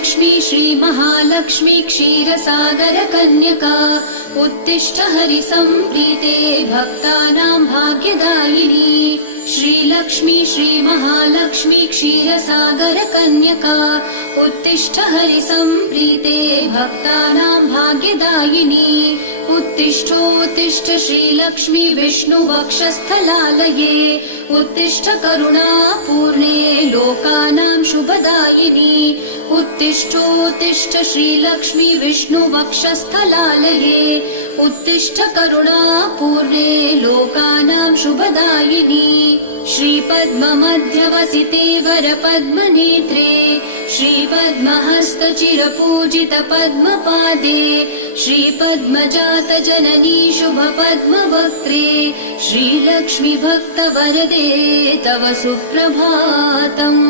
श्रीलक्ष्मी श्रीमहालक्ष्मी क्षीरसागरकन्यका उत्तिष्ठ हरिसम्प्रीते भक्तानां भाग्यदायिनी। श्रीलक्ष्मी श्रीमहालक्ष्मी क्षीरसागरकन्यका उत्तिष्ठ हरिसम्प्रीते भक्तानां भाग्यदायिनी। उत्तिष्ठोत्तिष्ठ श्रीलक्ष्मी विष्णुवक्षस्थलालये उत्तिष्ठ करुणापूर्णे लोकानां शुभदायिनी। उत्तिष्ठोत्तिष्ठ श्रीलक्ष्मी विष्णुवक्षस्थलालये उत्तिष्ठ करुणापूर्णे लोकानां शुभदायिनी। श्रीपद्ममध्यवसिते वरपद्मनेत्रे श्रीपद्महस्तचिरपूजित पद्मपादे श्रीपद्मजातजननी शुभपद्मवक्त्रे श्रीलक्ष्मी भक्तवरदे तव सुप्रभातम्।